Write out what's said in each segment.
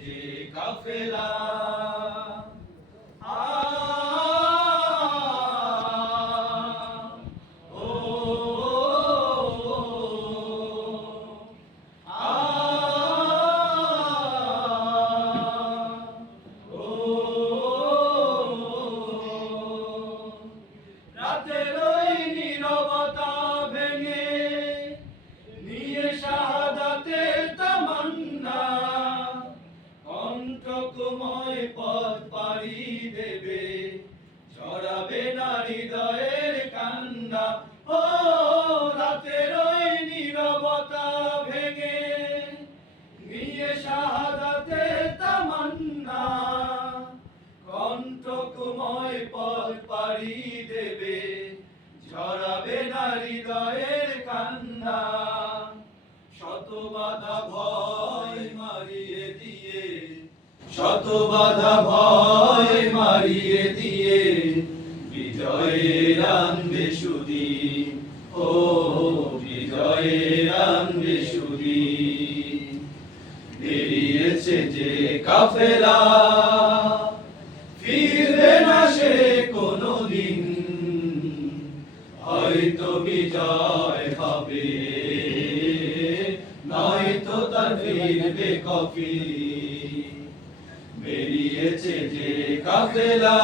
যে কাফেলা রাতের ওই নীরবতা ভেঙে নিয়ে শাহাদাতের তামান্না কণ্ঠকময় পথ পাড়ি দেবে ছড়াবে না হৃদয়ের কান্না ও রাতের ওই নীরবতা ভেঙে নিয়ে শাহাদাতের তামান্না কণ্ঠকময় পথ পাড়ি দেবে ঝরাবে না হৃদয়ের কান্না শত বাধা ভয় মারিয়ে দিয়ে শত বাধা ভয় মারিয়ে দিয়ে বিজয়ের আনবে সুদিন ও বিজয়ের আনবে সুদিন বেরিয়েছে যে কাফেলা ফিরবে না সে কোনদিন হয়তো বিজয় হবে নয়তো তার ফিরবে কফিন বেরিয়েছে যে কাফেলা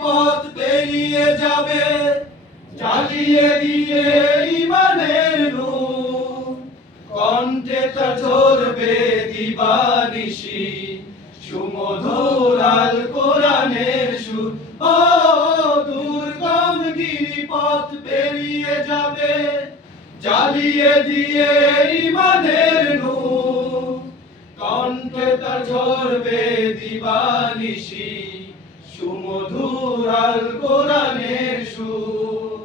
পথ পেরিয়ে যাবে জ্বালিয়ে দিয়ে ইমানের নূর কণ্ঠে তা ঝরবে দিবানিশি সুমধুর আল কোরআনের সুর ও দুর্গম গিরিপথ পেরিয়ে যাবে জ্বালিয়ে দিয়ে ইমানের নূর কণ্ঠে তা ঝরবে দিবানিশি সুমধুর আল কোরআনের সুর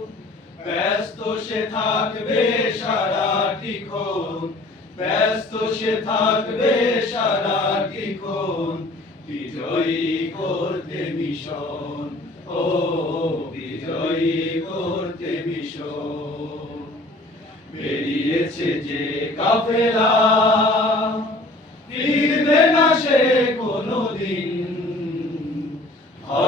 ব্যস্ত সে থাকবে সারাটিক্ষণ ব্যস্ত সে থাকবে সারাটিক্ষণ বিজয়ী করতে মিশন ও বিজয়ী করতে মিশন বেরিয়েছে যে কাফেলা